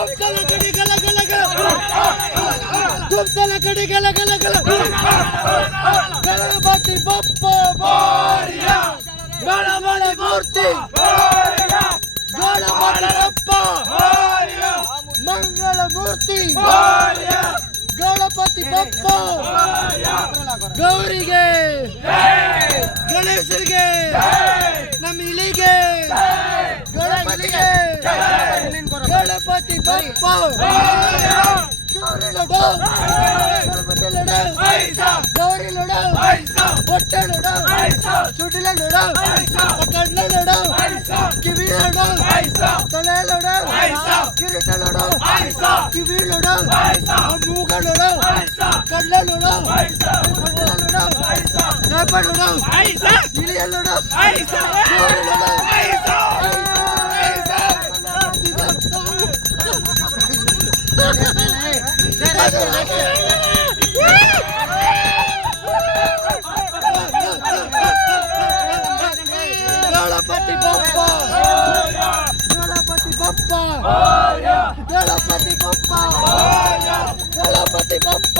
तुमच्या कडे गला गला गला तुमच्या कडे गला गला गला गणपती बाप्पा मोरया गणपती मूर्ती मोरया गणपती बाप्पा मोरया मंगल मूर्ती मोरया गणपती बाप्पा मोरया ಗೌರಿಗೆ ಗಣೇಶರಿಗೆ ನಮಿಲಿಗೆ ಗಣಪತಿಗೆ ಗಣಪತಿ ಬಪ್ಪ ಗೌರಿ ಲಡು ಗಣಪತಿ ಲಡು ಗೌರಿ ಲಡು ಹೊಟ್ಟೆ ಲಡು ಸುಡಿಲ ಲಡು ಕಡ್ಲೆ ಲಡು ಕಿವಿ ಲಡು ತಲೆ ಲಡು ಕಿರೀಟ ಲಡು ಕಿವಿ ಲಡು ಮೂಗ ಲಡು ಕಡ್ಲೆ ಲಡು ಗಣಪತಿ ಬಪ್ಪ ಗಣಪತಿ ಬಪ್ಪ ಗಣಪತಿ ಬಪ್ಪ ಗಣಪತಿ ಬಪ್ಪ